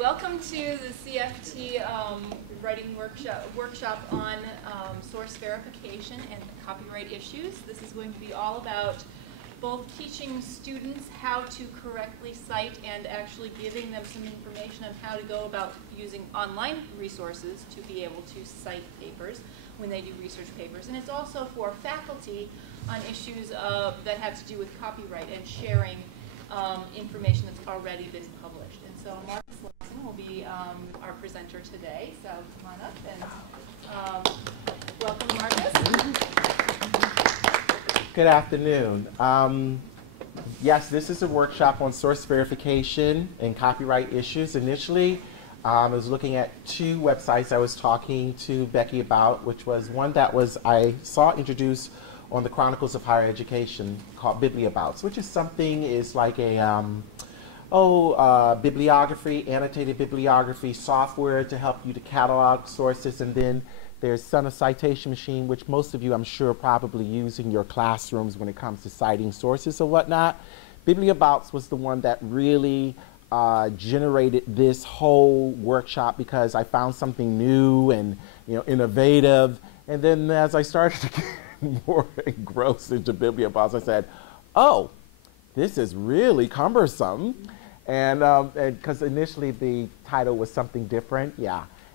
welcome to the CFT writing workshop on source verification and copyright issues. This is going to be all about both teaching students how to correctly cite and actually giving them some information on how to go about using online resources to be able to cite papers when they do research papers. And it's also for faculty on issues that have to do with copyright and sharing information that's already been published. And so Marcus Lawson will be our presenter today. So come on up and welcome, Marcus. Good afternoon. Yes, this is a workshop on source verification and copyright issues. Initially, I was looking at two websites I was talking to Becky about, which was one that I saw introduced on the Chronicles of Higher Education called Bibliabouts, which is something is like a bibliography, annotated bibliography software to help you to catalog sources. And then there's Citation Machine, which most of you, I'm sure, probably use in your classrooms when it comes to citing sources or whatnot. Bibliabouts was the one that really generated this whole workshop because I found something new and innovative. And then as I started to get more engrossed into Bibliabouts, I said, oh, this is really cumbersome. And because initially the title was something different,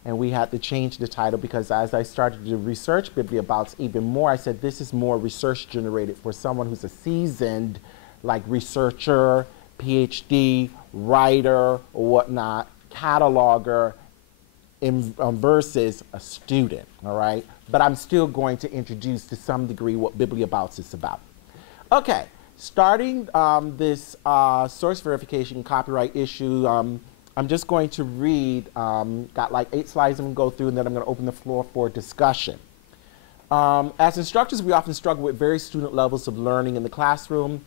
and we had to change the title because as I started to research Bibliabouts even more, I said this is more research generated for someone who's a seasoned like researcher, PhD, writer, or whatnot, cataloger, versus a student, all right? But I'm still going to introduce to some degree what Bibliabouts is about. Okay, starting this source verification copyright issue, I'm just going to read, got like 8 slides I'm going to go through, and then I'm going to open the floor for discussion. As instructors, we often struggle with various student levels of learning in the classroom,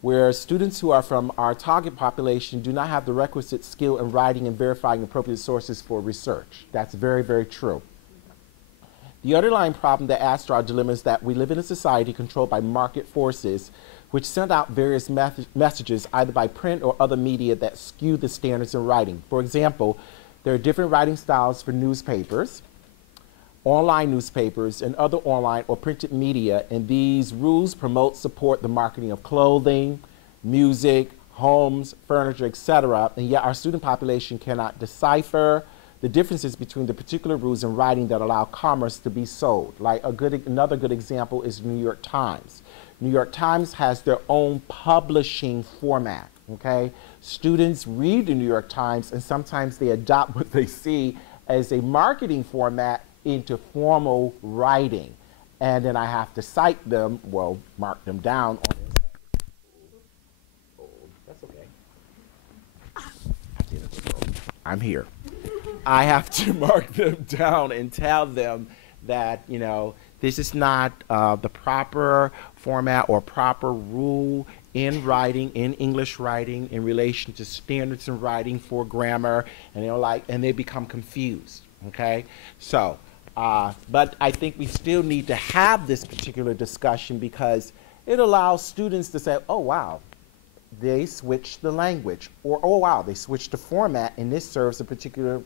where students who are from our target population do not have the requisite skill in writing and verifying appropriate sources for research. That's very, very true. The underlying problem that adds to our dilemma is that we live in a society controlled by market forces which send out various messages either by print or other media that skew the standards in writing. For example, there are different writing styles for newspapers, online newspapers, and other online or printed media, and these rules promote, support the marketing of clothing, music, homes, furniture, etc., and yet our student population cannot decipher the differences between the particular rules in writing that allow commerce to be sold. Like another good example is New York Times. New York Times has their own publishing format, okay? Students read the New York Times and sometimes they adopt what they see as a marketing format into formal writing. And then I have to cite them, well, mark them down on that's okay. I'm here. I have to mark them down and tell them that, this is not the proper format or proper rule in writing, in English writing, in relation to standards in writing for grammar, and they become confused, okay? So, but I think we still need to have this particular discussion because it allows students to say, oh, wow, they switched the language, or oh wow, they switched the format, and this serves a particular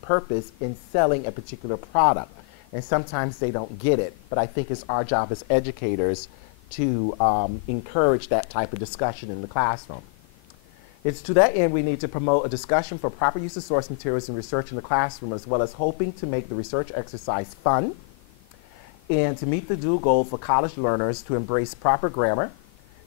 purpose in selling a particular product. And sometimes they don't get it, but I think it's our job as educators to encourage that type of discussion in the classroom. It's to that end we need to promote a discussion for proper use of source materials and research in the classroom, as well as hoping to make the research exercise fun and to meet the dual goal for college learners to embrace proper grammar,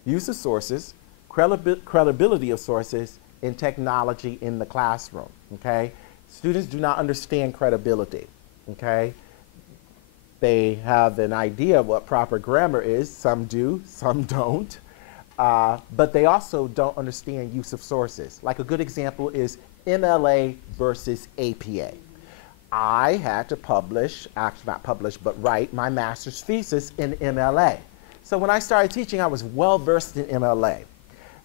use of sources, credibility of sources, and technology in the classroom, okay? Students do not understand credibility, okay? They have an idea of what proper grammar is. Some do, some don't. But they also don't understand use of sources. Like a good example is MLA versus APA. I had to publish, actually not publish, but write my master's thesis in MLA. So when I started teaching, I was well versed in MLA.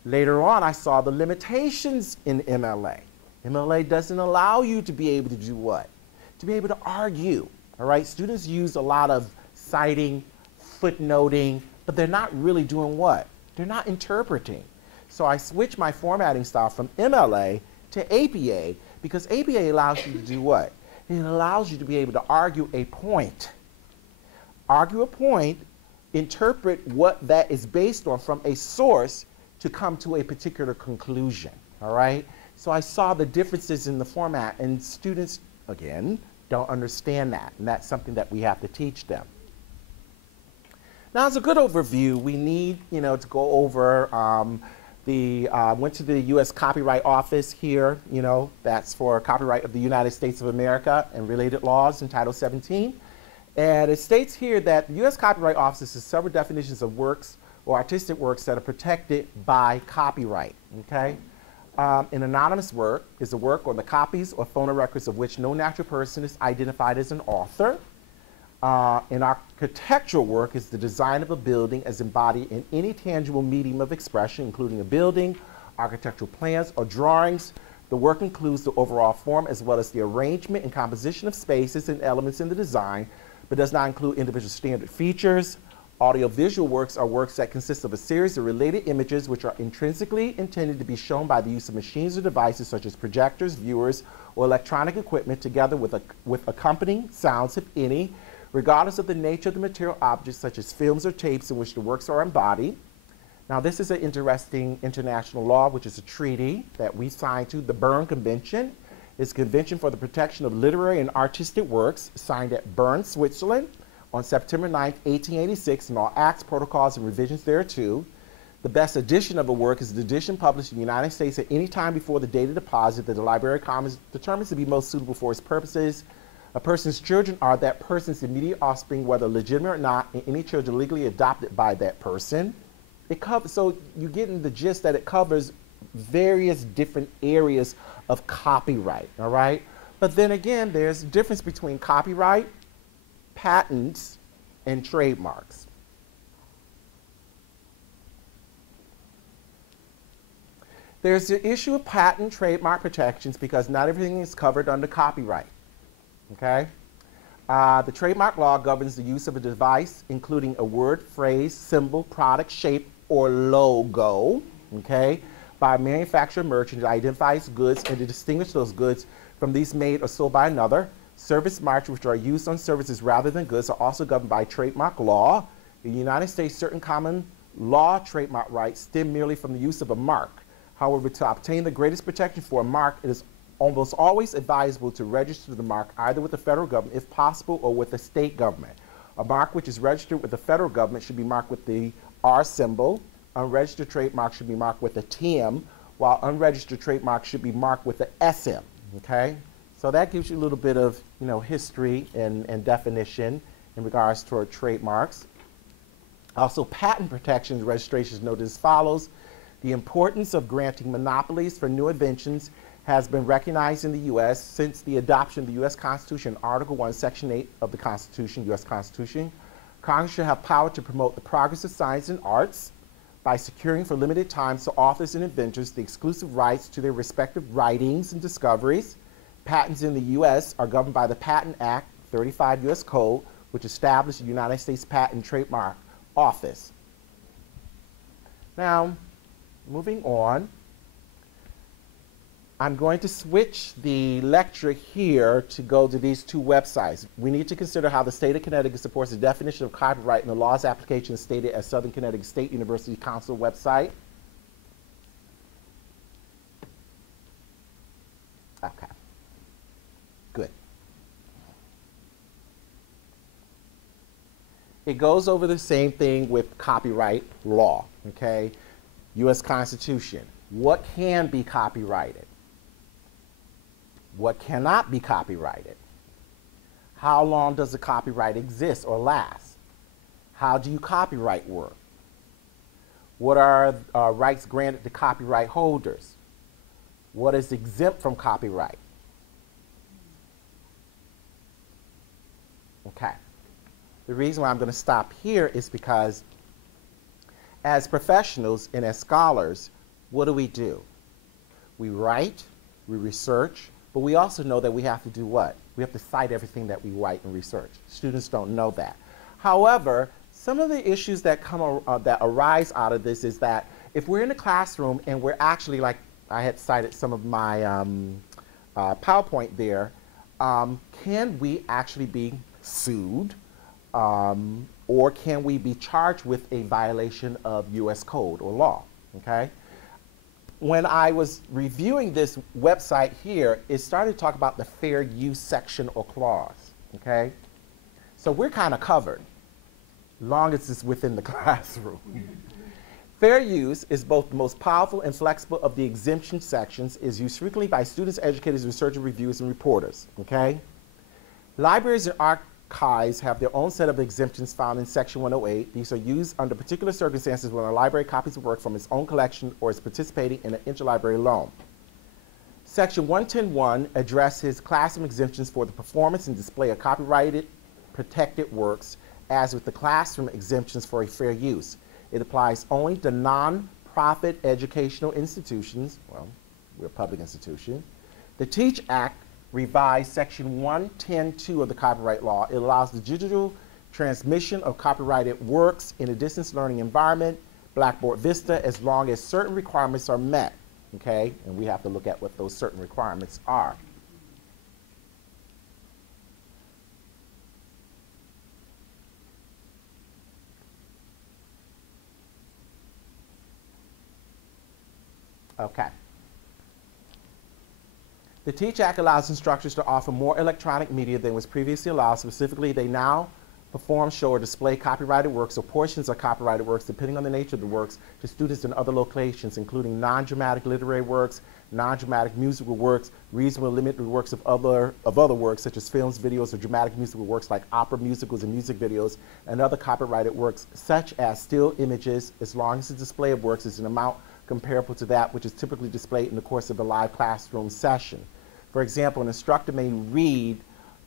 Later on, I saw the limitations in MLA. MLA doesn't allow you to be able to do what? To be able to argue, all right? Students use a lot of citing, footnoting, but they're not really doing what? They're not interpreting. So I switched my formatting style from MLA to APA Because ABA allows you to do what? It allows you to be able to argue a point. Argue a point, interpret what that is based on from a source to come to a particular conclusion, all right? So I saw the differences in the format, and students, again, don't understand that, and that's something that we have to teach them. Now, as a good overview, we need, to go over went to the U.S. Copyright Office here, that's for copyright of the United States of America and related laws in Title 17. And it states here that the U.S. Copyright Office has several definitions of works or artistic works that are protected by copyright, okay? An anonymous work is a work or the copies or phonorecords of which no natural person is identified as an author. An architectural work is the design of a building as embodied in any tangible medium of expression, including a building, architectural plans, or drawings. The work includes the overall form as well as the arrangement and composition of spaces and elements in the design, but does not include individual standard features. Audiovisual works are works that consist of a series of related images which are intrinsically intended to be shown by the use of machines or devices such as projectors, viewers, or electronic equipment together with accompanying sounds, if any, regardless of the nature of the material objects such as films or tapes in which the works are embodied. Now, this is an interesting international law, which is a treaty that we signed to, the Berne Convention. It's a convention for the protection of literary and artistic works signed at Bern, Switzerland on September 9, 1886, and all acts, protocols, and revisions thereto. The best edition of a work is the edition published in the United States at any time before the date of deposit that the Library of Congress determines to be most suitable for its purposes. A person's children are that person's immediate offspring, whether legitimate or not, and any children legally adopted by that person. It covers, so you get in the gist that it covers various different areas of copyright, all right? But then again, there's a difference between copyright, patents, and trademarks. There's the issue of patent trademark protections because not everything is covered under copyright, okay? The trademark law governs the use of a device, including a word, phrase, symbol, product, shape, or logo, okay, by a manufacturer merchant that identifies goods and to distinguish those goods from these made or sold by another. Service marks, which are used on services rather than goods, are also governed by trademark law. In the United States, certain common law trademark rights stem merely from the use of a mark. However, to obtain the greatest protection for a mark, it is almost always advisable to register the mark either with the federal government, if possible, or with the state government. A mark which is registered with the federal government should be marked with the R symbol. Unregistered trademark should be marked with the TM, while unregistered trademark should be marked with the SM, okay? So that gives you a little bit of, history and definition in regards to our trademarks. Also, patent protection registration is noted as follows. The importance of granting monopolies for new inventions has been recognized in the U.S. since the adoption of the U.S. Constitution, Article 1, Section 8 of the Constitution, U.S. Constitution. Congress should have power to promote the progress of science and arts by securing for limited times to authors and inventors the exclusive rights to their respective writings and discoveries. Patents in the U.S. are governed by the Patent Act, 35 U.S. Code, which established the United States Patent and Trademark Office. Now, moving on, I'm going to switch the lecture here to go to these two websites. We need to consider how the state of Connecticut supports the definition of copyright in the law's application stated at Southern Connecticut State University Council website. Okay. Good. It goes over the same thing with copyright law, okay? U.S. Constitution. What can be copyrighted? What cannot be copyrighted? How long does the copyright exist or last? How do you copyright work? What are rights granted to copyright holders? What is exempt from copyright? Okay. The reason why I'm going to stop here is because as professionals and as scholars, what do? We write, we research, but we also know that we have to do what? We have to cite everything that we write and research. Students don't know that. However, some of the issues that that arise out of this is that if we're in a classroom and we're actually, like I had cited some of my PowerPoint there, can we actually be sued, or can we be charged with a violation of US code or law, okay? When I was reviewing this website here, it started to talk about the fair use section or clause, okay? So we're kind of covered, long as it's within the classroom. Fair use is both the most powerful and flexible of the exemption sections, is used frequently by students, educators, researchers, reviewers, and reporters, okay? Libraries and archives have their own set of exemptions found in Section 108. These are used under particular circumstances when a library copies a work from its own collection or is participating in an interlibrary loan. Section 110.1 addresses classroom exemptions for the performance and display of copyrighted protected works, as with the classroom exemptions for a fair use. It applies only to non-profit educational institutions. Well, we're a public institution. The TEACH Act revised Section 110.2 of the copyright law. It allows the digital transmission of copyrighted works in a distance learning environment, Blackboard Vista, as long as certain requirements are met, okay? And we have to look at what those certain requirements are. Okay. The TEACH Act allows instructors to offer more electronic media than was previously allowed. Specifically, they now perform, show, or display copyrighted works or portions of copyrighted works, depending on the nature of the works, to students in other locations, including non-dramatic literary works, non-dramatic musical works, reasonable limited works of other works, such as films, videos, or dramatic musical works like opera musicals and music videos, and other copyrighted works, such as still images, as long as the display of works is an amount comparable to that which is typically displayed in the course of a live classroom session. For example, an instructor may read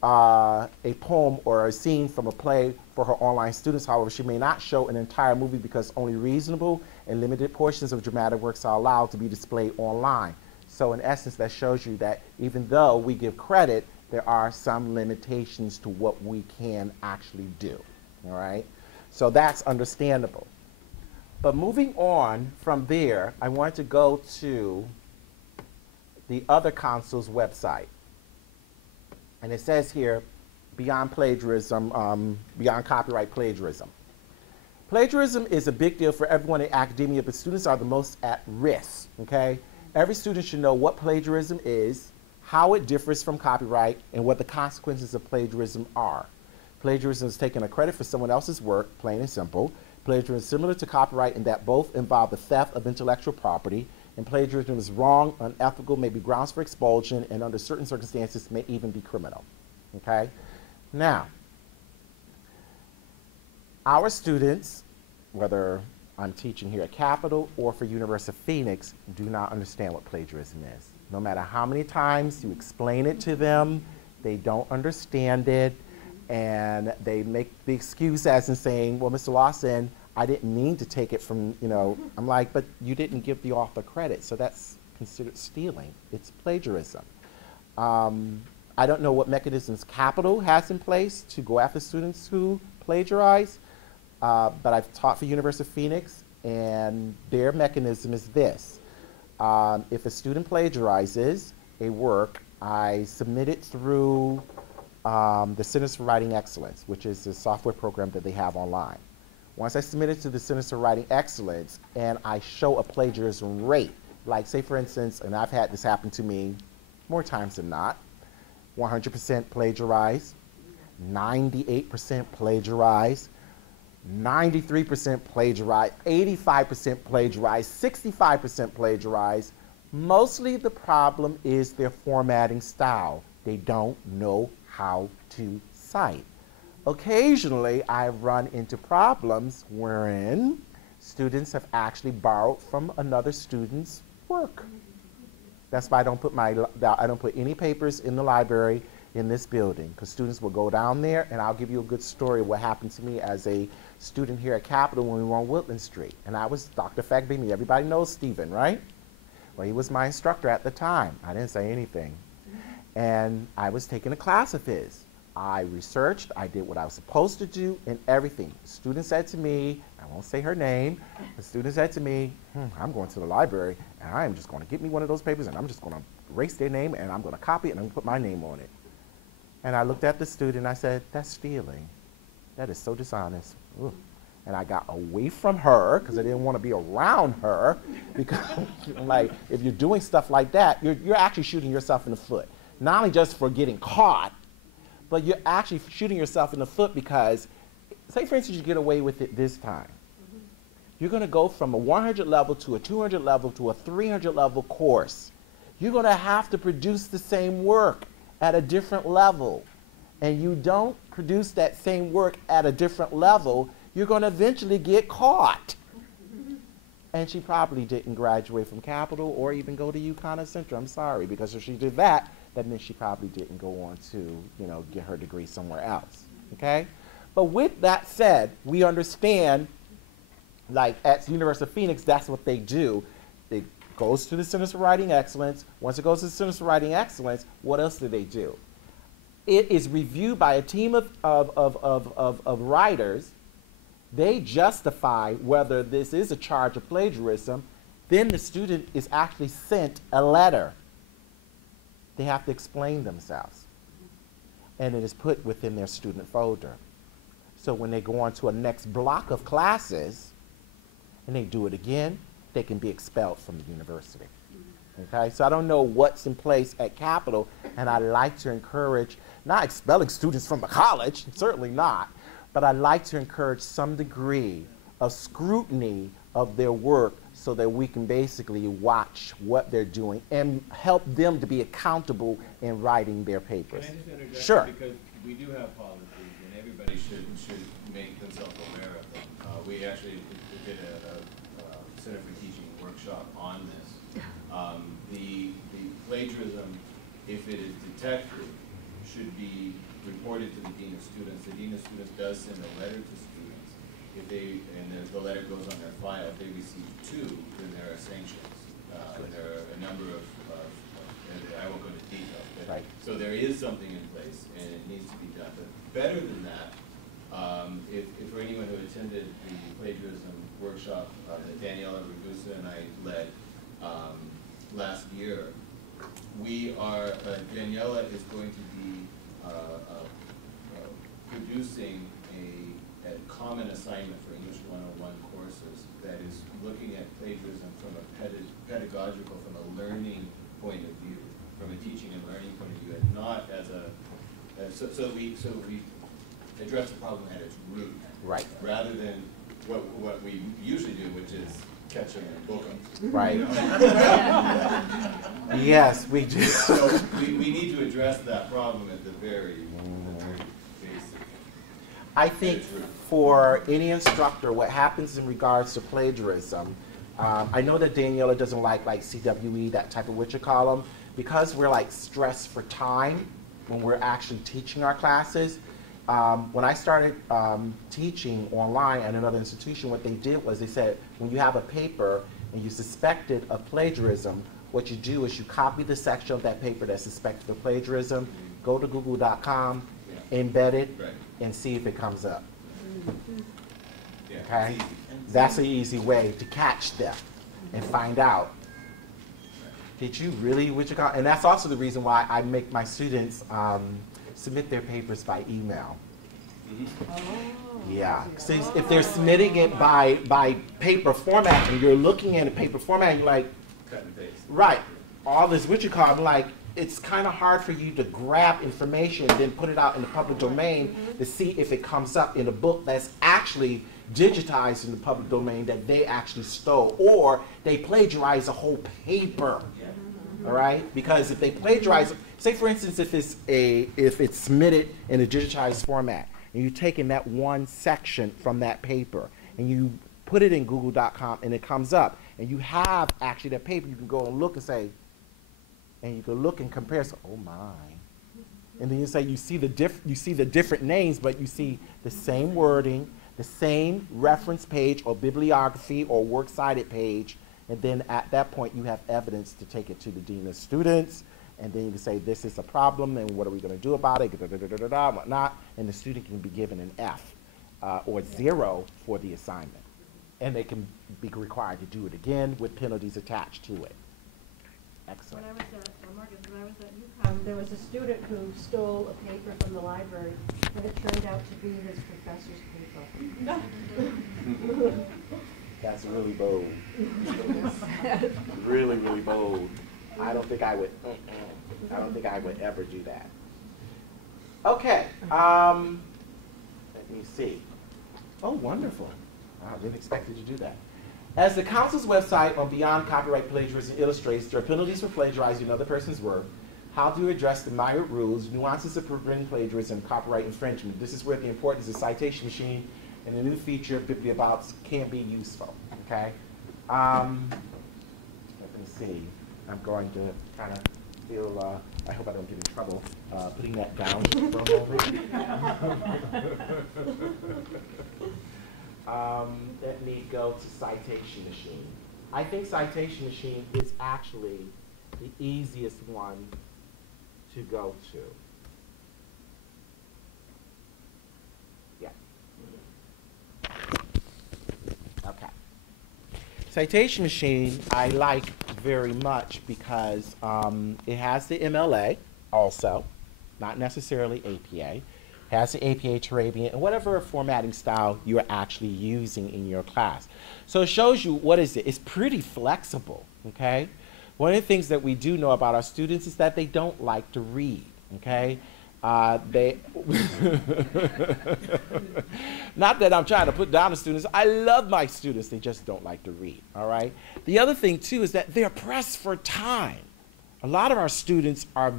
a poem or a scene from a play for her online students. However, she may not show an entire movie because only reasonable and limited portions of dramatic works are allowed to be displayed online. So in essence, that shows you that even though we give credit, there are some limitations to what we can actually do, all right? So that's understandable. But moving on from there, I want to go to the other council's website. And it says here, beyond plagiarism, beyond copyright plagiarism. Plagiarism is a big deal for everyone in academia, but students are the most at risk, okay? Every student should know what plagiarism is, how it differs from copyright, and what the consequences of plagiarism are. Plagiarism is taking a credit for someone else's work, plain and simple. Plagiarism is similar to copyright in that both involve the theft of intellectual property, and plagiarism is wrong, unethical, may be grounds for expulsion, and under certain circumstances may even be criminal, okay? Now, our students, whether I'm teaching here at Capital or for University of Phoenix, do not understand what plagiarism is. No matter how many times you explain it to them, they don't understand it. And they make the excuse as in saying, well, Mr. Lawson, I didn't mean to take it from, you know, I'm like, but you didn't give the author credit, so that's considered stealing. It's plagiarism. I don't know what mechanisms Capital has in place to go after students who plagiarize, but I've taught for University of Phoenix, and their mechanism is this. If a student plagiarizes a work, I submit it through the Centers for Writing Excellence, which is a software program that they have online. Once I submit it to the Centers for Writing Excellence and I show a plagiarism rate, like say for instance, and I've had this happen to me more times than not, 100% plagiarize, 98% plagiarize, 93% plagiarize, 85% plagiarize, 65% plagiarize. Mostly the problem is their formatting style. They don't know how to cite. Occasionally, I've run into problems wherein students have actually borrowed from another student's work. That's why I don't put any papers in the library in this building, because students will go down there, and I'll give you a good story of what happened to me as a student here at Capital when we were on Woodland Street. And I was Dr. Fagbimi. Everybody knows Stephen, right? Well, he was my instructor at the time. I didn't say anything. And I was taking a class of his. I researched, I did what I was supposed to do, and everything. The student said to me, I won't say her name, the student said to me, I'm going to the library, and I am just going to get me one of those papers, and I'm just going to erase their name, and I'm going to copy it, and I'm going to put my name on it. And I looked at the student, and I said, that's stealing. That is so dishonest. Ugh. And I got away from her because I didn't want to be around her because I'm like, if you're doing stuff like that, you're actually shooting yourself in the foot. Not only just for getting caught, but you're actually shooting yourself in the foot because, say for instance, you get away with it this time. You're going to go from a 100 level to a 200 level to a 300 level course. You're going to have to produce the same work at a different level. And you don't produce that same work at a different level, you're going to eventually get caught. And she probably didn't graduate from Capital or even go to UConn or Central. I'm sorry, because if she did that, that means she probably didn't go on to, you know, get her degree somewhere else. Okay? But with that said, we understand, like at the University of Phoenix, that's what they do. It goes to the Centers for Writing Excellence. Once it goes to the Centers for Writing Excellence, what else do they do? It is reviewed by a team of writers. They justify whether this is a charge of plagiarism. Then the student is actually sent a letter. They have to explain themselves. And it is put within their student folder. So when they go on to a next block of classes and they do it again, they can be expelled from the university. Okay? So I don't know what's in place at Capital, and I like to encourage, not expelling students from the college, certainly not, but I like to encourage some degree of scrutiny of their work so that we can basically watch what they're doing and help them to be accountable in writing their papers. Can I just interject? Sure. Because we do have policies, and everybody should make themselves aware of them. We actually did a Center for Teaching workshop on this. The plagiarism, if it is detected, should be reported to the Dean of Students. The Dean of Students does send a letter to students. If they, and the letter goes on their file, if they receive 2, then there are sanctions. There are a number of I won't go into detail, but right. So there is something in place, and it needs to be done. But better than that, if for anyone who attended the plagiarism workshop that Daniela Ragusa and I led last year, we are, Daniela is going to be producing a common assignment for English 101 courses that is looking at plagiarism from a pedagogical, from a learning point of view, from a teaching and learning point of view, and not as a, so we address the problem at its root, right? Rather than what we usually do, which is catch them and book them. Right. You know? Yes, we do. So we need to address that problem at the very basic. I think for any instructor, what happens in regards to plagiarism, I know that Daniela doesn't like CWE, that type of what you call them, because we're like stressed for time when we're actually teaching our classes. When I started teaching online at another institution, what they did was they said, when you have a paper and you suspected of plagiarism, what you do is you copy the section of that paper that's suspected of plagiarism, go to google.com, embed it, and see if it comes up. Okay? That's an easy way to catch them and find out. Did you really, and that's also the reason why I make my students submit their papers by email. Yeah, so if they're submitting it by paper format and you're looking at a paper format, you're like, cut and paste. Right, all this like, it's kind of hard for you to grab information and then put it out in the public domain to see if it comes up in a book that's actually digitized in the public domain that they actually stole, or they plagiarize a whole paper. All right, because if they plagiarize, say for instance, if it's submitted in a digitized format, and you're taking that one section from that paper, and you put it in google.com, and it comes up, and you have actually that paper, you can go and look and say, and you can look and compare, so, oh my. And then you say you see the different names, but you see the same wording, the same reference page or bibliography or works cited page, and then at that point you have evidence to take it to the dean of students, and then you can say this is a problem and what are we going to do about it, whatnot, and the student can be given an F or 0 for the assignment. And they can be required to do it again with penalties attached to it. Excellent. When I was at Morgan, when I was at UConn, there was a student who stole a paper from the library, and it turned out to be his professor's paper. That's really bold. Really, really bold. I don't think I would. I don't think I would ever do that. Okay. Let me see. Oh, wonderful. I didn't expect you to do that. As the Council's website on Beyond Copyright Plagiarism illustrates, there are penalties for plagiarizing another person's work. How do you address the myriad rules, nuances of preventing plagiarism, and copyright infringement? This is where the importance of Citation Machine and the new feature of Bibliobouts can be useful. Okay. Let me see. I'm going to kind of feel. I hope I don't get in trouble putting that down for a moment. Let me go to Citation Machine. I think Citation Machine is actually the easiest one to go to. Yeah. Okay. Citation Machine I like very much because it has the MLA also, not necessarily APA. Has the APA Turabian, and whatever formatting style you're actually using in your class. So it shows you, what is it? It's pretty flexible, okay? One of the things that we do know about our students is that they don't like to read, okay? They, not that I'm trying to put down the students, I love my students, they just don't like to read, all right? The other thing too is that they're pressed for time. A lot of our students are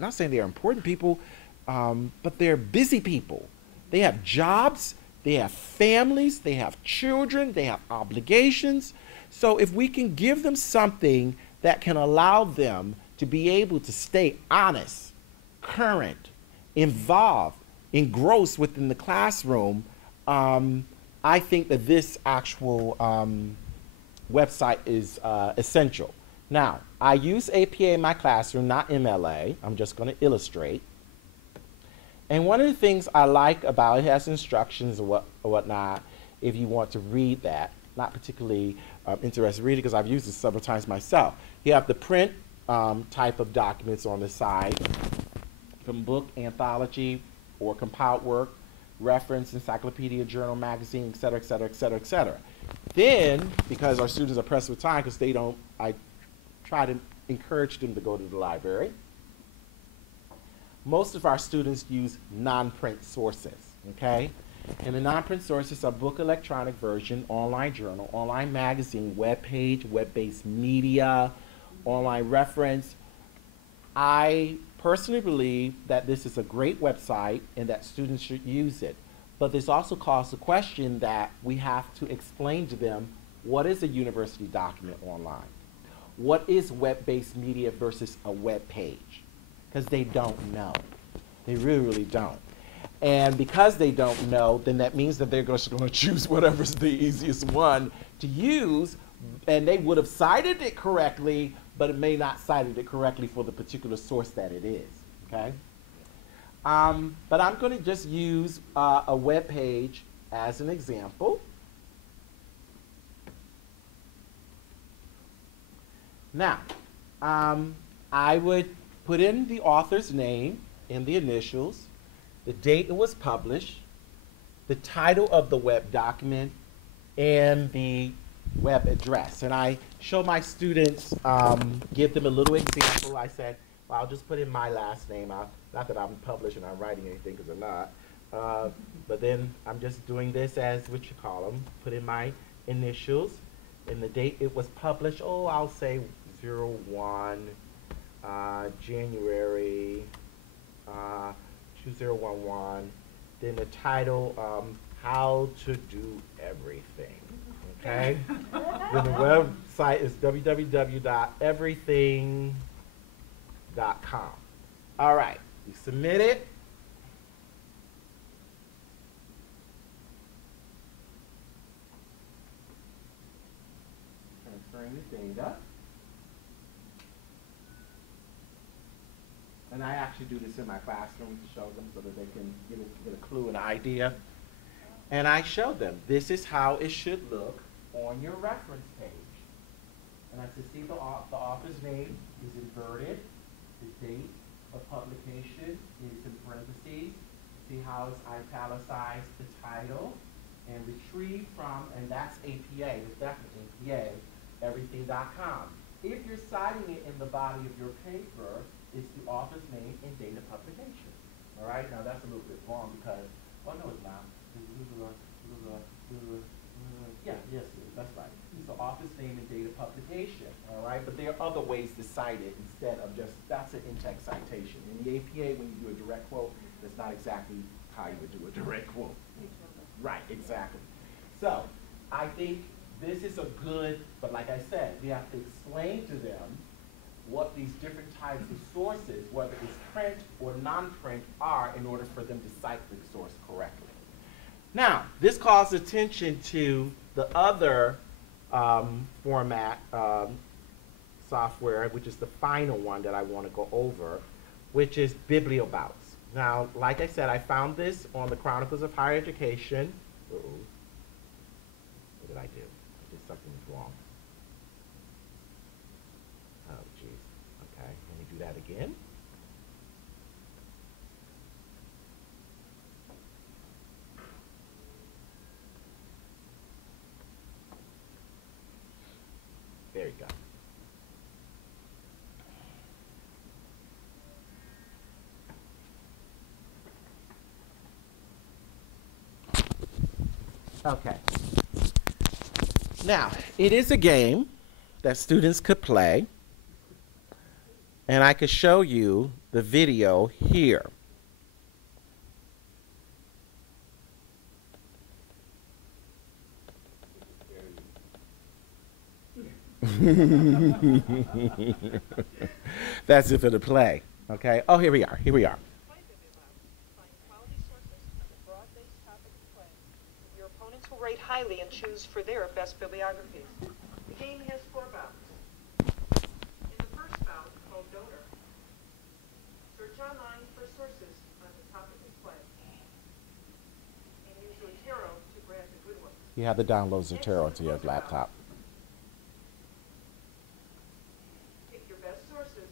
not saying they're important people, but they're busy people. They have jobs, they have families, they have children, they have obligations. So if we can give them something that can allow them to be able to stay honest, current, involved, engrossed within the classroom, I think that this actual website is essential. Now, I use APA in my classroom, not MLA. I'm just going to illustrate. And one of the things I like about it, has instructions or whatnot, if you want to read that. Not particularly interested in reading because I've used it several times myself. You have the print type of documents on the side, from book, anthology, or compiled work, reference, encyclopedia, journal, magazine, et cetera, et cetera, et cetera, et cetera. Then, because our students are pressed with time because they don't, I try to encourage them to go to the library. Most of our students use non-print sources, okay? And the non-print sources are book electronic version, online journal, online magazine, web page, web-based media, online reference. I personally believe that this is a great website and that students should use it. But this also calls the question that we have to explain to them what is a university document online? What is web-based media versus a web page? Because they don't know. They really, really don't. And because they don't know, then that means that they're just going to choose whatever's the easiest one to use, and they would have cited it correctly, but it may not cited it correctly for the particular source that it is, okay? But I'm going to just use a web page as an example. Now, I would put in the author's name and the initials, the date it was published, the title of the web document, and the web address. And I show my students, give them a little example. I said, well, I'll just put in my last name. Not that I'm publishing, I'm writing anything, because I'm not. But then I'm just doing this as what you call them. Put in my initials and the date it was published. Oh, I'll say 01 January 2011. Then the title, How to Do Everything. Okay? Then the website is www.everything.com. All right, you submit it. Transferring the data. And I actually do this in my classroom to show them so that they can get a clue, an idea. And I show them, this is how it should look on your reference page. And I said, see the author's name is inverted, the date of publication is in parentheses. See how it's italicized the title, and retrieve from, and that's APA, it's definitely APA, everything.com. If you're citing it in the body of your paper, it's the author's name and date of publication. All right, now that's a little bit wrong because, oh no, it's not. Yeah, yes, it is. That's right. It's the author's name and date of publication. All right, but there are other ways to cite it instead of just, that's an in-text citation. In the APA, when you do a direct quote, that's not exactly how you would do a direct quote. Right, exactly. So, I think this is a good, but like I said, we have to explain to them what these different types of sources, whether it's print or non-print, are in order for them to cite the source correctly. Now, this calls attention to the other format software, which is the final one that I want to go over, which is BiblioBounce. Now, like I said, I found this on the Chronicles of Higher Education. Uh-oh. What did I do? I did something wrong. Oh, jeez. Okay, let me do that again. There you go. Okay. Now, it is a game that students could play, and I could show you the video here. That's it for the play. Okay. Oh, here we are. Here we are. Your opponents will rate highly and choose for their best bibliographies. The game has 4 bouts. In the first bout, called Donor, search online for sources on the topic of play, and use Zotero to grab the good ones. You have to download Zotero to your laptop. Pick your best sources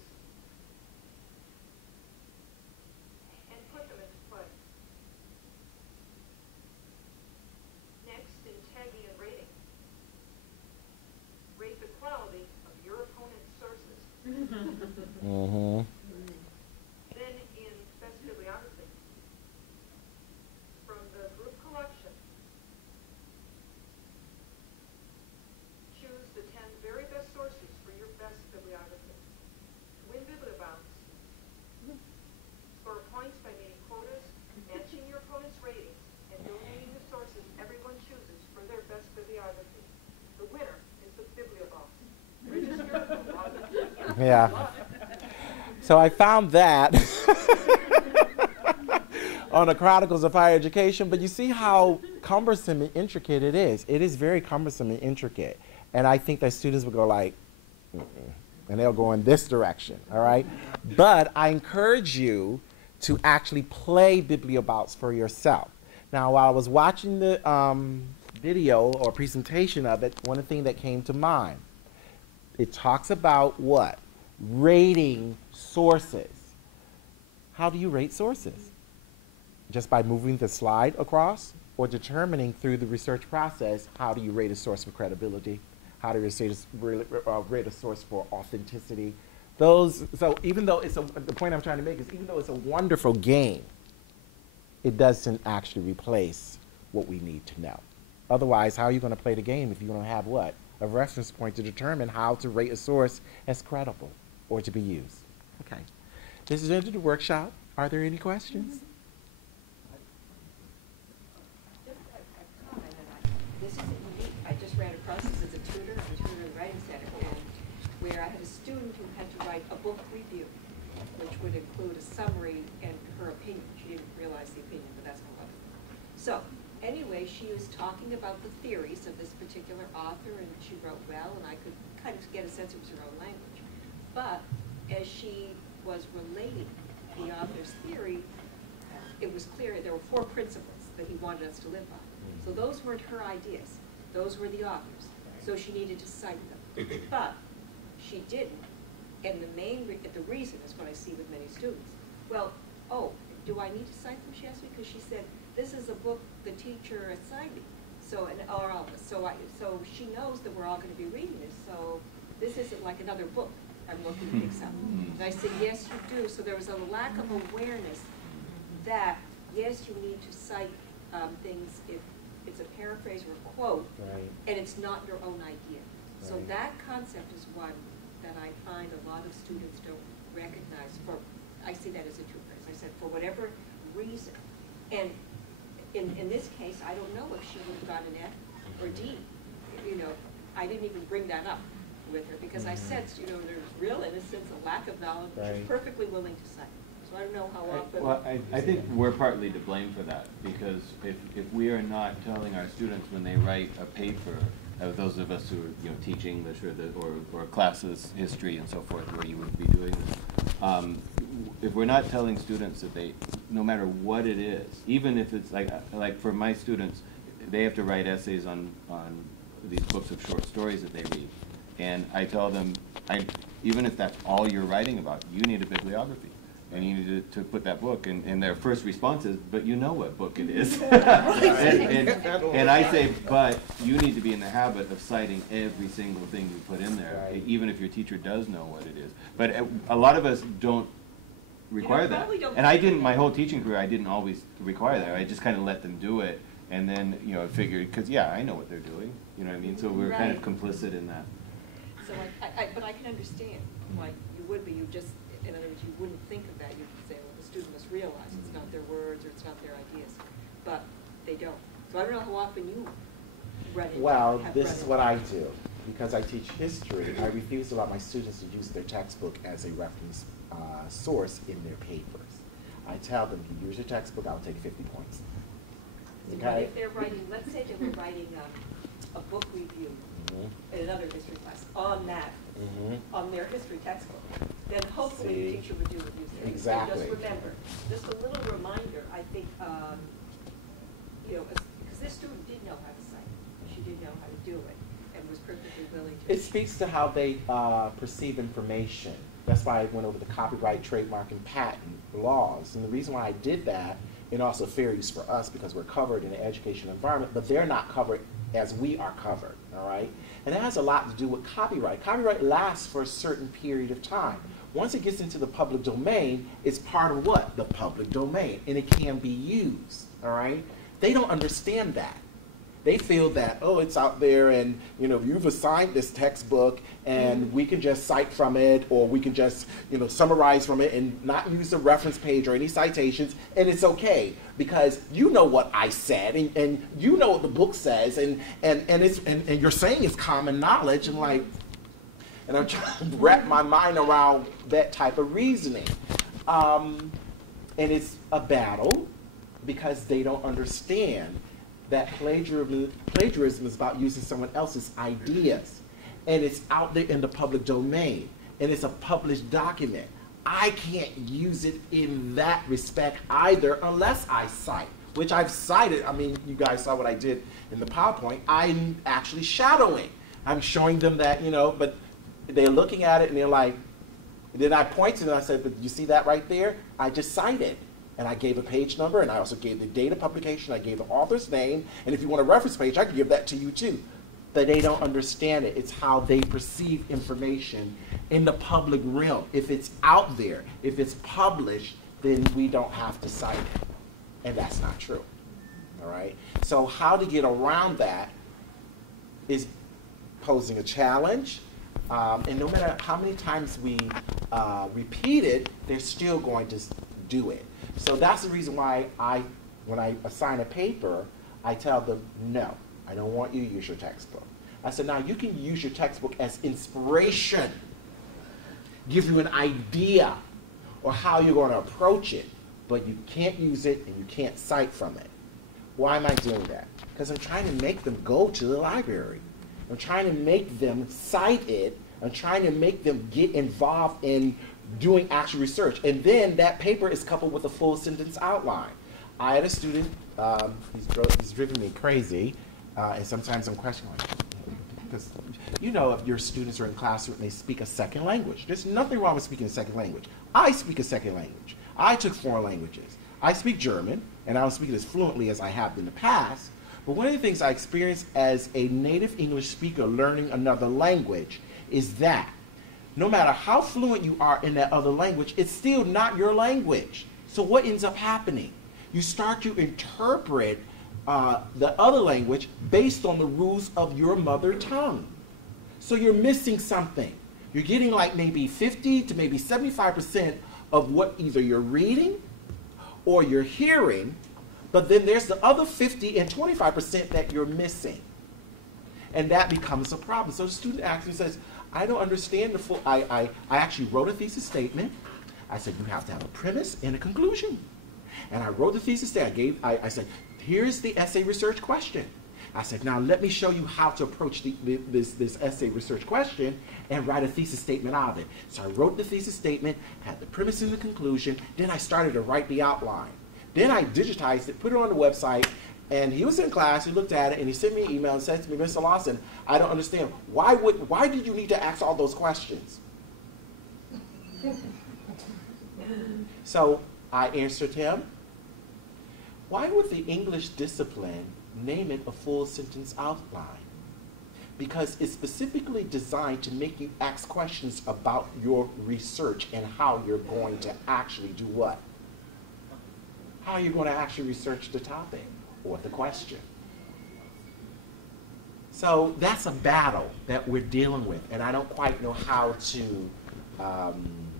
and put them into play. Next, in tagging and rating, rate the quality of your opponent's sources. Mm-hmm. Then in best bibliography, from the group collection, choose the 10 very best sources for your best bibliography. To win BiblioBounce, score points by meeting quotas, matching your opponent's ratings, and donating the sources everyone chooses for their best bibliography. The winner is the BiblioBounce. Register and log in. Yeah. So I found that on the Chronicles of Higher Education, but you see how cumbersome and intricate it is. It is very cumbersome and intricate. And I think that students will go like, and they'll go in this direction, all right? But I encourage you to actually play BiblioBounce for yourself. Now, while I was watching the video or presentation of it, one thing that came to mind, it talks about what? Rating sources. How do you rate sources? Just by moving the slide across, or determining through the research process, how do you rate a source for credibility? How do you rate a source for authenticity? So even though it's the point I'm trying to make is even though it's a wonderful game, it doesn't actually replace what we need to know. Otherwise, how are you going to play the game if you don't have what? A reference point to determine how to rate a source as credible or to be used. Okay. This is the end of the workshop. Are there any questions? Just a comment, and this isn't unique. I just ran across this as a tutor in the writing center, and where I had a student who had to write a book review, which would include a summary and her opinion. She didn't realize the opinion, but that's what it was. So anyway, she was talking about the theories of this particular author, and she wrote well, and I could kind of get a sense it was her own language. But as she was relating the author's theory, it was clear there were 4 principles that he wanted us to live by. So those weren't her ideas. Those were the author's. So she needed to cite them. But she didn't. And the reason is what I see with many students. Well, oh, do I need to cite them, she asked me, because she said, this is a book the teacher assigned me. So she knows that we're all going to be reading this, so this isn't like another book I'm looking to fix up. And I said, yes, you do. So there was a lack of awareness that, yes, you need to cite things if it's a paraphrase or a quote, Right. and it's not your own idea. So Right. that concept is one that I find a lot of students don't recognize. I see that as a two phrase. I said, for whatever reason. And in this case, I don't know if she would have gotten an F or D. You know, I didn't even bring that up with her because I sensed, you know, there's real innocence, a lack of knowledge, which is Right. perfectly willing to cite. So I don't know how often. Well, I think we're partly to blame for that, because if we are not telling our students when they write a paper, those of us who are, teach English or classes, history and so forth, where you would be doing this, if we're not telling students that they, no matter what it is, even if it's like for my students, they have to write essays on these books of short stories that they read, and I tell them, even if that's all you're writing about, you need a bibliography. And you need to put that book, and their first response is, but you know what book it is. and I say, but you need to be in the habit of citing every single thing you put in there, Right. even if your teacher does know what it is. But a lot of us don't require that. probably don't And I think didn't, that. my whole teaching career, I didn't always require that. I just kind of let them do it, and then, figured, because, yeah, I know what they're doing. You know what I mean? So we're kind of Right. complicit in that. So but I can understand why you would be. You just, in other words, you wouldn't think of that. You'd say, well, the student must realize it's not their words or it's not their ideas, but they don't. So I don't know how often you run into. Well, have this run is into what I that. do. Because I teach history, I refuse to allow my students to use their textbook as a reference source in their papers. I tell them, if you use your textbook, I'll take 50 points. But Okay? if they're writing, let's say they were writing a book review in another history class on that, on their history textbook, then hopefully See? the teacher would do what you said. Exactly. And just remember, just a little reminder, I think, because this student did know how to cite. She did know how to do it and was perfectly willing to. It speaks to how they perceive information. That's why I went over the copyright, trademark, and patent laws. And the reason why I did that, and also fair use for us, because we're covered in an educational environment, but they're not covered as we are covered, all right? And it has a lot to do with copyright. Copyright lasts for a certain period of time. Once it gets into the public domain, it's part of what? The public domain, and it can be used, all right? They don't understand that. They feel that, oh, it's out there and, you've assigned this textbook and we can just cite from it, or we can just, summarize from it and not use the reference page or any citations, and it's okay because you know what I said and you know what the book says and you're saying it's common knowledge, and I'm trying to wrap my mind around that type of reasoning. And it's a battle because they don't understand that plagiarism is about using someone else's ideas. And it's out there in the public domain. And it's a published document. I can't use it in that respect either unless I cite, which I've cited. I mean, you guys saw what I did in the PowerPoint. I'm actually shadowing. I'm showing them that, but they're looking at it and they're like, then I pointed and I said, but you see that right there? I just cited. And I gave a page number, and I also gave the date of publication, I gave the author's name, and if you want a reference page, I can give that to you too. But they don't understand it. It's how they perceive information in the public realm. If it's out there, if it's published, then we don't have to cite it. And that's not true, all right? So how to get around that is posing a challenge, and no matter how many times we repeat it, they're still going to do it. So that's the reason why when I assign a paper, I tell them, no, I don't want you to use your textbook. I said, now you can use your textbook as inspiration, give you an idea or how you're going to approach it, but you can't use it and you can't cite from it. Why am I doing that? Because I'm trying to make them go to the library. I'm trying to make them cite it. I'm trying to make them get involved in doing actual research. And then that paper is coupled with a full sentence outline. I had a student, he's driven me crazy, and sometimes I'm questioning, because you know if your students are in classroom and they speak a second language. There's nothing wrong with speaking a second language. I speak a second language. I took foreign languages. I speak German, and I don't speak it as fluently as I have in the past. But one of the things I experienced as a native English speaker learning another language is that no matter how fluent you are in that other language, it's still not your language. So what ends up happening? You start to interpret the other language based on the rules of your mother tongue. So you're missing something. You're getting like maybe 50 to maybe 75% of what either you're reading or you're hearing, but then there's the other 50 and 25% that you're missing. And that becomes a problem. So the student actually says, I don't understand the full, I actually wrote a thesis statement. I said, you have to have a premise and a conclusion. And I wrote the thesis statement. I said, here's the essay research question. I said, now let me show you how to approach this essay research question and write a thesis statement out of it. So I wrote the thesis statement, had the premise and the conclusion, then I started to write the outline. Then I digitized it, put it on the website, and he was in class, he looked at it, and he sent me an email and said to me, Mr. Lawson, I don't understand. Why did you need to ask all those questions? So I answered him, why would the English discipline name it a full sentence outline? Because it's specifically designed to make you ask questions about your research and how you're going to actually do what? How are you going to actually research the topic or the question? So that's a battle that we're dealing with, and I don't quite know how to, I'm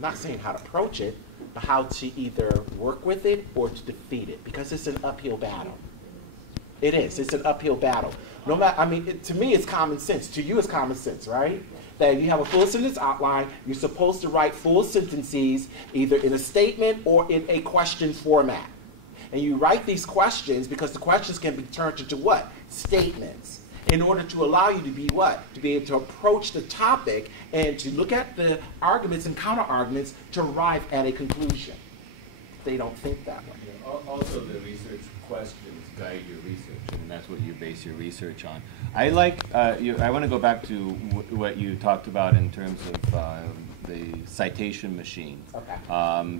not saying how to approach it, but how to either work with it or to defeat it, because it's an uphill battle. It is. It's an uphill battle. No matter, I mean, to me, it's common sense. To you, it's common sense, right? That you have a full sentence outline. You're supposed to write full sentences either in a statement or in a question format. And you write these questions because the questions can be turned into what? Statements. In order to allow you to be what? To be able to approach the topic and to look at the arguments and counter-arguments to arrive at a conclusion. They don't think that way. Also, the research questions guide your research, and that's what you base your research on. I like, I want to go back to what you talked about in terms of the citation machine. Okay.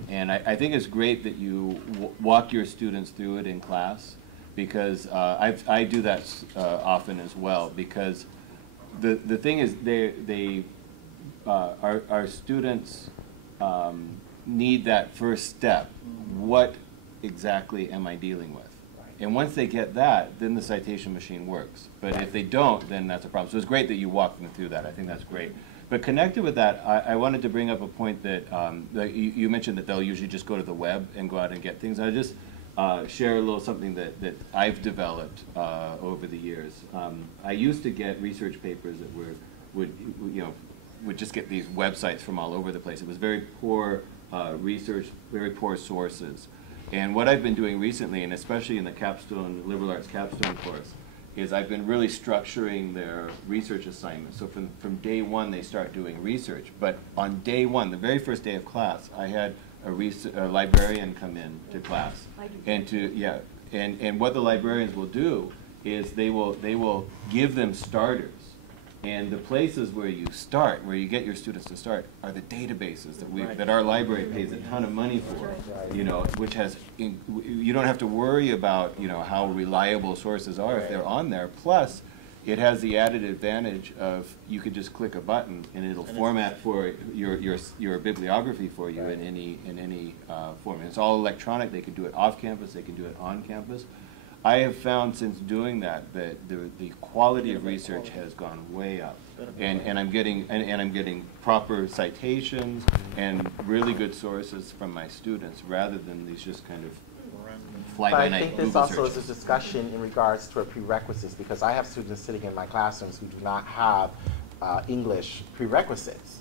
And I think it's great that you walk your students through it in class, because I do that often as well, because the thing is our students need that first step. What exactly am I dealing with? And once they get that, then the citation machine works. But if they don't, then that's a problem. So it's great that you walk them through that. I think that's great. But connected with that, I wanted to bring up a point that, you mentioned that they'll usually just go to the web and go out and get things. I just share a little something that I've developed over the years. I used to get research papers that would just get these websites from all over the place. It was very poor research, very poor sources. And what I've been doing recently, and especially in the capstone, liberal arts capstone course, is I've been really structuring their research assignments. So from day one, they start doing research. But on day one, the very first day of class, I had a librarian come in to class. And what the librarians will do is they will give them starters. And the places where you start, where you get your students to start, are the databases that our library pays a ton of money for. You know, which has you don't have to worry about how reliable sources are if they're on there. Plus, it has the added advantage of you could just click a button and it'll format for your bibliography for you in any format. It's all electronic. They can do it off campus. They can do it on campus. I have found since doing that the quality of research has gone way up, and I'm getting proper citations and really good sources from my students rather than these just kind of fly-by-night Google searches. But I think this also is a discussion in regards to prerequisites, because I have students sitting in my classrooms who do not have English prerequisites.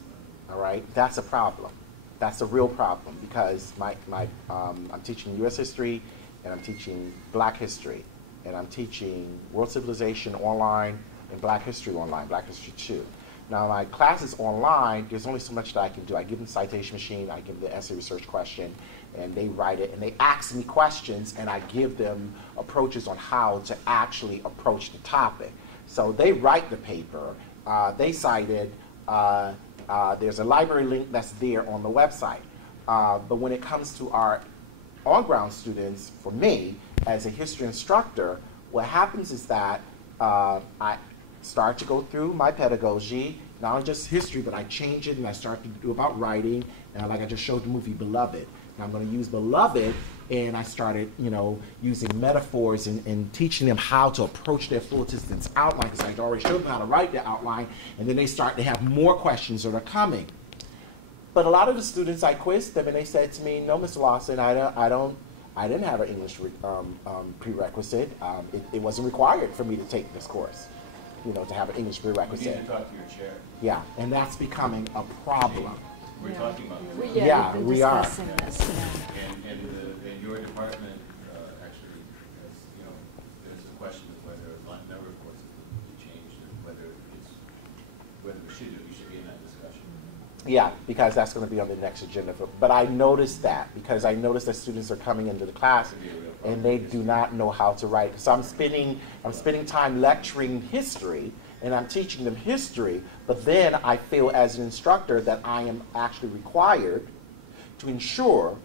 All right, that's a problem. That's a real problem, because I'm teaching U.S. history, and I'm teaching Black history, and I'm teaching World Civilization online and Black History online, Black History 2. Now, my classes online, there's only so much that I can do. I give them Citation Machine, I give them the essay research question, and they write it, and they ask me questions, and I give them approaches on how to actually approach the topic. So they write the paper, they cite it, there's a library link that's there on the website. But when it comes to our on-ground students, for me, as a history instructor, what happens is that I start to go through my pedagogy, not only just history, but I change it and I start to do about writing, and like I just showed the movie Beloved. And I'm going to use Beloved, and I started, you know, using metaphors and teaching them how to approach their full distance outline, because I already showed them how to write the outline, and then they start to have more questions that are coming. But a lot of the students, I quizzed them, and they said to me, "No, Mr. Lawson, I didn't have an English prerequisite. It wasn't required for me to take this course, you know, to have an English prerequisite." You need to talk to your chair. Yeah, and that's becoming a problem. We're talking about this. Yeah, we are. And your department actually has, you know, there's a question of whether a number of courses would be changed, and whether we should be in that discussion. Yeah, because that's going to be on the next agenda. But I noticed that, because I noticed that students are coming into the class and they do not know how to write. So I'm spending time lecturing history, and I'm teaching them history, but then I feel as an instructor that I am actually required to ensure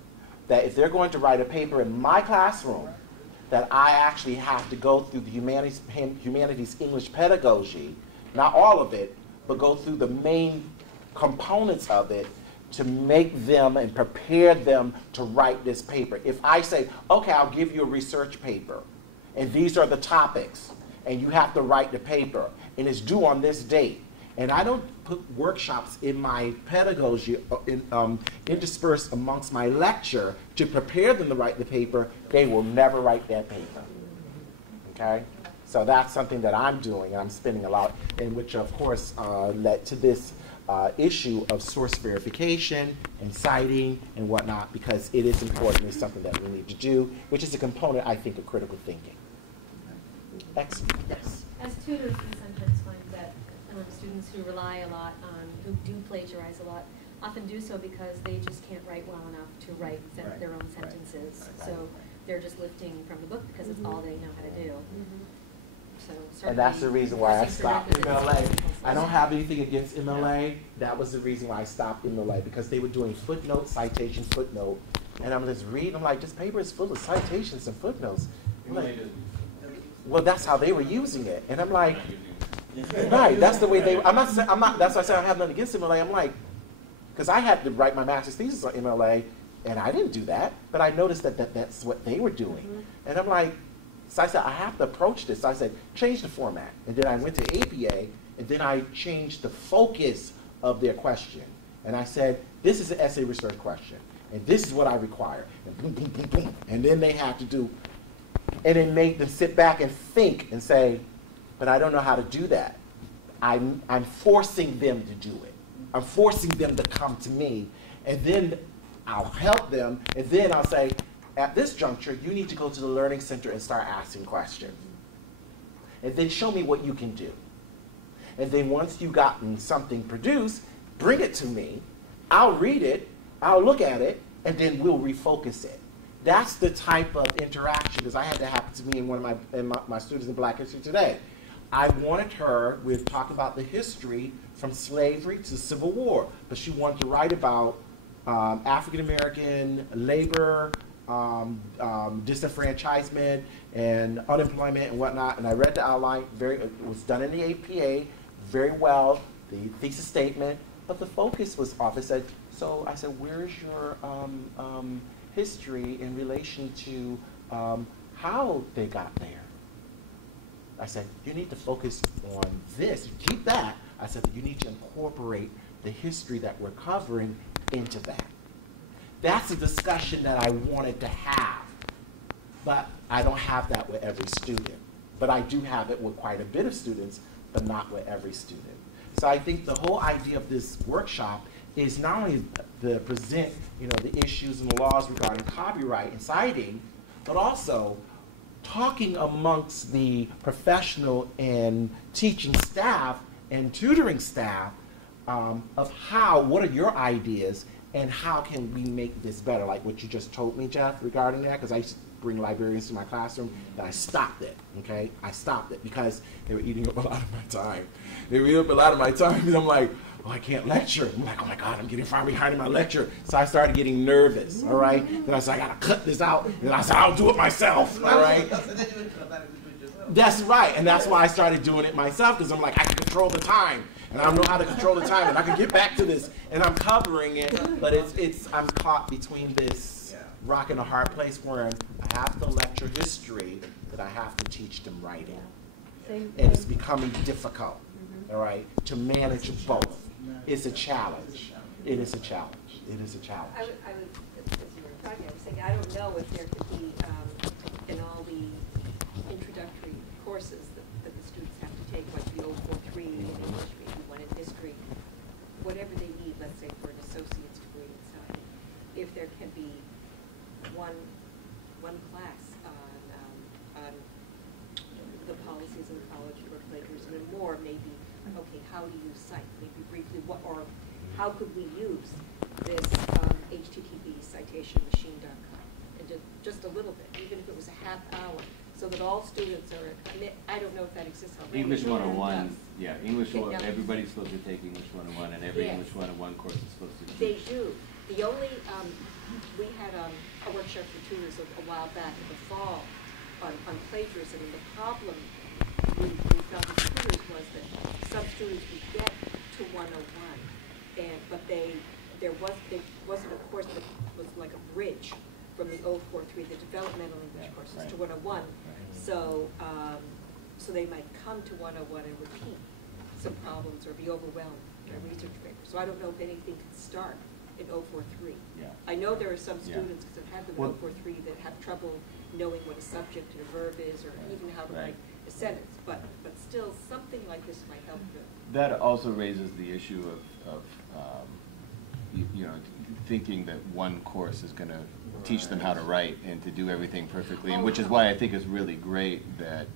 that if they're going to write a paper in my classroom, that I actually have to go through the humanities English pedagogy, not all of it, but go through the main components of it to make them and prepare them to write this paper. If I say, okay, I'll give you a research paper, and these are the topics, and you have to write the paper, and it's due on this date, and I don't put workshops in my pedagogy interspersed amongst my lecture to prepare them to write the paper, they will never write that paper. Okay? So that's something that I'm doing, and I'm spending a lot, in which of course led to this issue of source verification and citing and whatnot, because it is important. It's something that we need to do, which is a component, I think, of critical thinking. Excellent. Yes. As tutors, we sometimes find that students who rely a lot on, who do plagiarize a lot, often do so because they just can't write well enough to write their own sentences. So they're just lifting from the book because it's all they know how to do. So and that's the reason why I stopped MLA. I don't have anything against MLA. That was the reason why I stopped MLA, because they were doing footnote, citation, footnote. And I'm just reading, I'm like, this paper is full of citations and footnotes. Like, well, that's how they were using it. And I'm like, right, that's the way they, I'm not, that's why I said I have nothing against MLA. I'm like, because I had to write my master's thesis on MLA, and I didn't do that, but I noticed that that's what they were doing. And I'm like, so I said, I have to approach this. So I said, change the format. And then I went to APA, and then I changed the focus of their question. And I said, this is an essay research question, and this is what I require. And boom, boom, boom, boom. And then they have to do, and it made them sit back and think and say, but I don't know how to do that. I'm forcing them to do it. I'm forcing them to come to me, and then I'll help them, and then I'll say, at this juncture, you need to go to the Learning Center and start asking questions. And then show me what you can do. And then once you've gotten something produced, bring it to me. I'll read it, I'll look at it, and then we'll refocus it. That's the type of interaction, because I had that happen to me in one of my students in Black History Today. I wanted her, we're talking about the history from slavery to Civil War, but she wanted to write about African-American labor, disenfranchisement and unemployment and whatnot, and I read the outline. It was done in the APA very well, the thesis statement, but the focus was off. I said, where's your history in relation to how they got there? I said, you need to focus on this. Keep that. I said, but you need to incorporate the history that we're covering into that. That's a discussion that I wanted to have, but I don't have that with every student. But I do have it with quite a bit of students, but not with every student. So I think the whole idea of this workshop is not only to present, the issues and the laws regarding copyright and citing, but also talking amongst the professional and teaching staff and tutoring staff of what are your ideas, and how can we make this better? Like what you just told me, Jeff, regarding that, because I used to bring librarians to my classroom, and I stopped it, okay? I stopped it because they were eating up a lot of my time. They were eating up a lot of my time, and I'm like, oh, I can't lecture. I'm like, oh my God, I'm getting far behind in my lecture. So I started getting nervous, all right? Then I said, I gotta cut this out. And I said, I'll do it myself, all right? That's right, and that's why I started doing it myself, because I'm like, I can control the time. And I know how to control the time, and I can get back to this, and I'm covering it, but I'm caught between this rock and a hard place where I have to lecture history, but I have to teach them writing. And it's becoming difficult, all right, to manage both. It's a challenge. It is a challenge. It is a challenge. I was, as you were talking, I was saying, I don't know if there could be, in all the introductory courses that the students have to take, like the 043 in English, maybe one in history, whatever they need, let's say for an associate's degree inside, if there can be one class on the policies of the college for plagiarism, and more maybe, okay, how do you cite, maybe briefly, or how could we use this HTTP citationmachine.com, and just a little bit, even if it was a half hour, so that all students are, I don't know if that exists already. English 101, does. yeah, English, Okay, everybody's supposed to take English 101, and every Yes. English 101 course is supposed to They teach. do. The only, we had a workshop for tutors a while back in the fall on plagiarism, and the problem we found with tutors was that some students would get to 101, but there wasn't a course that was like a bridge from the 043, the developmental English courses, to 101. So they might come to 101 and repeat some problems or be overwhelmed by research papers. So I don't know if anything can start in 043. Yeah. I know there are some students, because I've had them in Well, 043, that have trouble knowing what a subject and a verb is, or even how to write a sentence. But still, something like this might help them. That also raises the issue of thinking that one course is going to teach them how to write and to do everything perfectly, and which is why I think it's really great that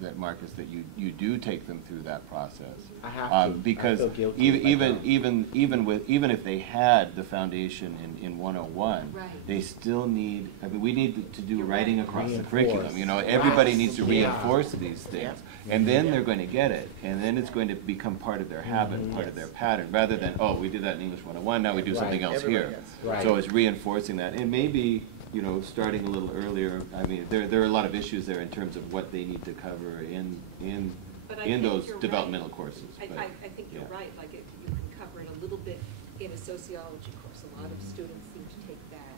that Marcus, that you do take them through that process. I have to. Because I feel guilty even if they had the foundation in 101, Right. they still need. I mean, we need to do You're writing right. across the Reinforce. curriculum. You know, everybody Right. needs to Yeah. reinforce these things, Yeah. and then Yeah. they're going to get it, and then it's going to become part of their habit, part of their pattern, rather than, oh, we did that in English 101, now we do something else here. Right. So it's reinforcing that, and maybe, starting a little earlier. I mean, there are a lot of issues there in terms of what they need to cover in But I think those you're right. developmental courses. I think you're yeah. right. Like, if you can cover it a little bit in a sociology course. A lot of students seem to take that,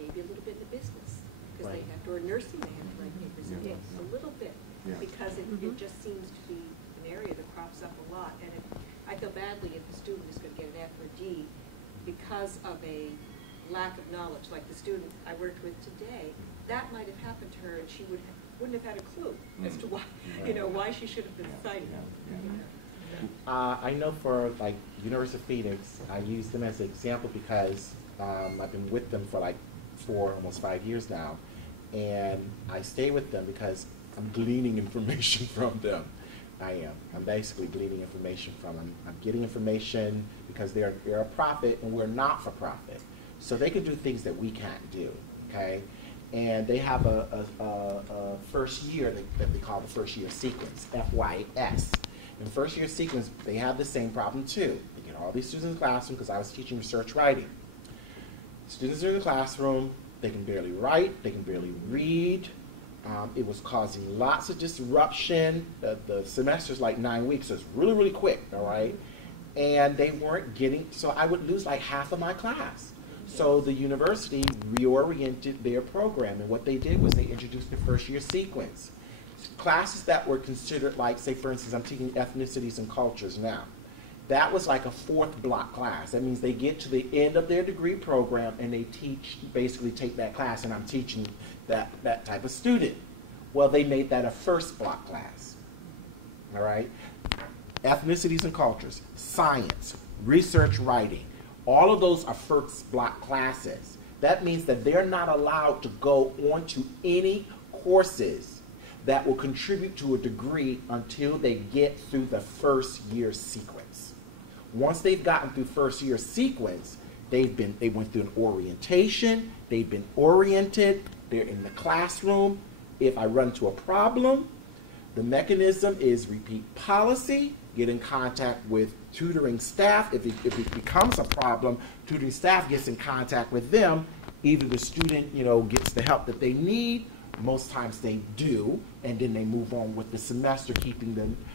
maybe a little bit in business, because they Right. have to, or nursing, they have to write papers. Yeah. It's a little bit, Yeah. because it just seems to be an area that crops up a lot. And I feel badly if a student is going to get an F or a D because of a lack of knowledge. Like the student I worked with today, that might have happened to her, and she wouldn't have had a clue as to why, why she should have been cited. I know for like University of Phoenix, I use them as an example because I've been with them for like almost 5 years now, and I stay with them because I'm gleaning information from them. I am. I'm basically gleaning information from them. I'm getting information because they're a profit and we're not for profit, so they can do things that we can't do. Okay. And they have a first year that they call the first year sequence, FYS. In the first year sequence, they have the same problem too. They get all these students in the classroom, because I was teaching research writing. Students are in the classroom, they can barely write, they can barely read. It was causing lots of disruption. The semester's like 9 weeks, so it's really, really quick, all right? And they weren't getting, so I would lose like half of my class. So the university reoriented their program, and what they did was they introduced the first year sequence. Classes that were considered like, say for instance, I'm teaching ethnicities and cultures now. That was like a 4th block class. That means they get to the end of their degree program and they basically take that class, and I'm teaching that type of student. Well, they made that a 1st block class, all right? Ethnicities and cultures, science, research writing, all of those are 1st block classes. That means that they're not allowed to go on to any courses that will contribute to a degree until they get through the first year sequence. Once they've gotten through first year sequence, they went through an orientation, they've been oriented, they're in the classroom. If I run into a problem, the mechanism is repeat policy, get in contact with tutoring staff. If it becomes a problem, tutoring staff gets in contact with them. Either the student, gets the help that they need, most times they do, and then they move on with the semester, keeping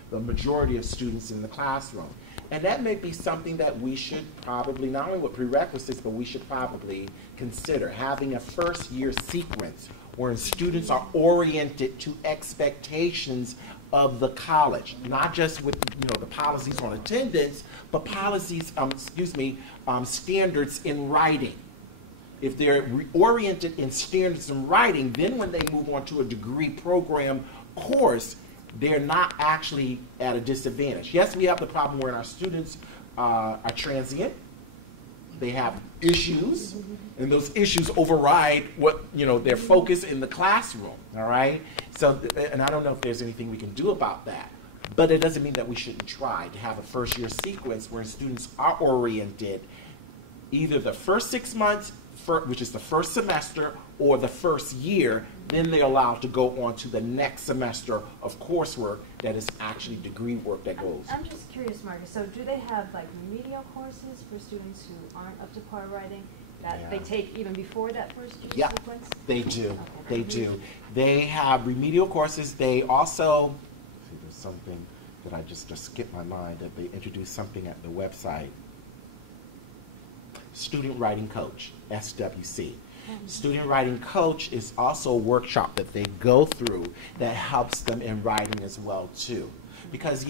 the majority of students in the classroom. And that may be something that we should probably, not only with prerequisites, but we should probably consider having a first year sequence where students are oriented to expectations of the college, not just with the policies on attendance, but policies, standards in writing. If they're oriented in standards in writing, then when they move on to a degree program course, they're not actually at a disadvantage. Yes, we have the problem where our students are transient. They have issues, and those issues override what their focus in the classroom. All right. So, and I don't know if there's anything we can do about that, but it doesn't mean that we shouldn't try to have a first year sequence where students are oriented either the first 6 months, which is the first semester, or the first year. Then they're allowed to go on to the next semester of coursework that is actually degree work that goes. I'm just curious, Marcus, so do they have like remedial courses for students who aren't up to par writing that they take even before that first year sequence? They do. Okay. They do. They have remedial courses. They also, see, there's something that I just skipped my mind, that they introduced something at the website. Student Writing Coach, SWC. Student Writing Coach is also a workshop that they go through that helps them in writing as well too. Because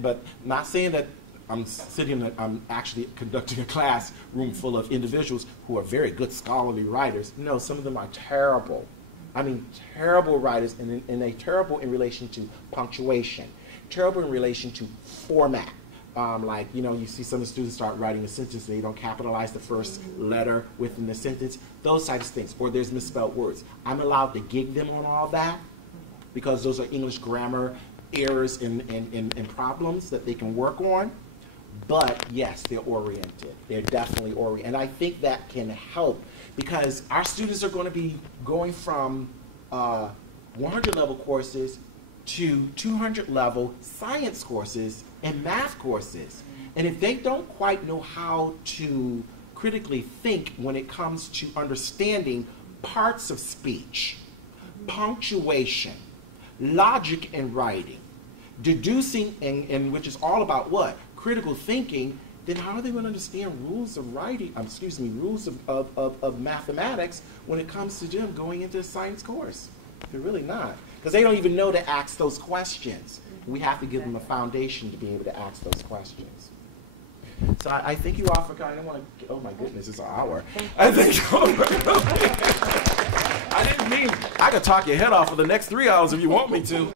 but not saying that I'm actually conducting a classroom full of individuals who are very good scholarly writers. No, some of them are terrible. I mean, terrible writers, and they're terrible in relation to punctuation, terrible in relation to format. You see some of the students start writing a sentence, they don't capitalize the first letter within the sentence, those types of things, or there's misspelled words. I'm allowed to gig them on all that because those are English grammar errors and problems that they can work on. But yes, they're oriented. They're definitely oriented. And I think that can help because our students are going to be going from 100 level courses to 200 level science courses and math courses. And if they don't quite know how to critically think when it comes to understanding parts of speech, punctuation, logic in writing, deducing, and which is all about what? Critical thinking, then how are they going to understand rules of writing, rules of mathematics when it comes to them going into a science course? They're really not. Because they don't even know to ask those questions. We have to give them a foundation to be able to ask those questions. So I thank you all for coming. I don't want to, oh my goodness, it's an hour. I didn't mean, I could talk your head off for the next 3 hours if you want me to.